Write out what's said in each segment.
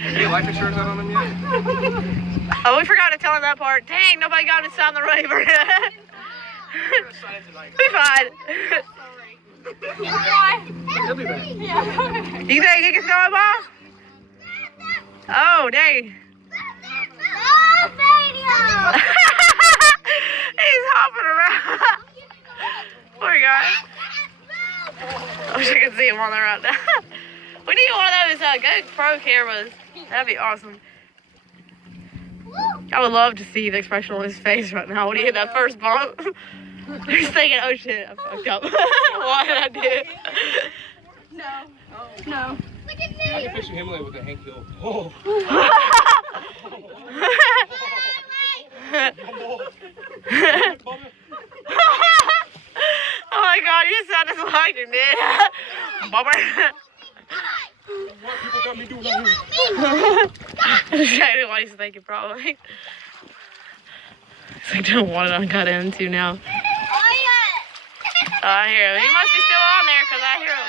Any life insurance out on them yet? Oh, we forgot to tell him that part. Dang, nobody got to sign the waiver. We fine. He'll be back. You think he can throw a ball? Oh, dang. He's hopping around. Poor guy. I wish I could see him on the road now. We need one of those GoPro cameras. That'd be awesome. I would love to see the expression on his face right now when he hit that first bump. He's thinking, oh shit, I fucked up. What did I do? No. No. I can picture him like with a Hank Hill. Oh. Oh my god, you sounded like you did. Bummer. What people got me doing that? That's exactly what he's thinking, probably. He's like, don't want it uncut into now. Oh, I hear him. He must be still on there because I hear him.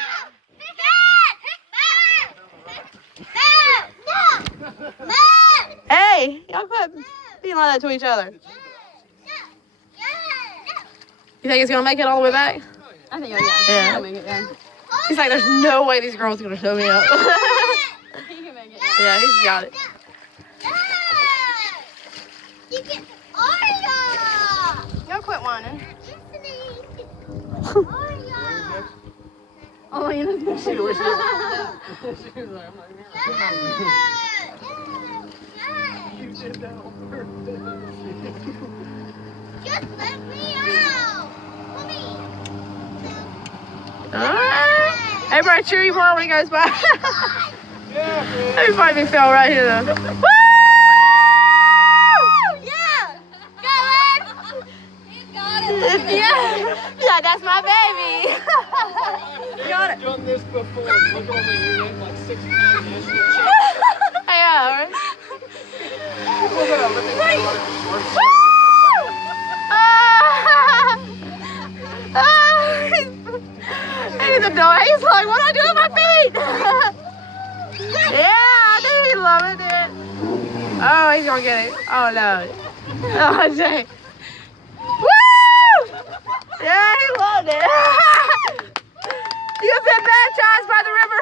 Hey, y'all quit being like that to each other. You think it's gonna make it all the way back? I think yeah. He'll make it, yeah. He's like, there's no way these girls are gonna show me up. He can make it. Yeah, he's got it. Y'all quit whining. Oh, you know. She was like, I'm not You did that on purpose. Just let me out. Everybody cheer you more when he goes by. Yeah, Everybody be fell right here though. Woo! Yeah. Go ahead. You got it. Yeah, that's my baby. Got it. I've done this before. Look over here, like 6 times yesterday. Yeah, right? He's a dog. He's like, what do I do with my feet? Yeah, I think he's loving it. Oh, he's gonna get it. Oh, no. Oh, dang. Woo! Yeah, he loved it. You've been baptized by the river.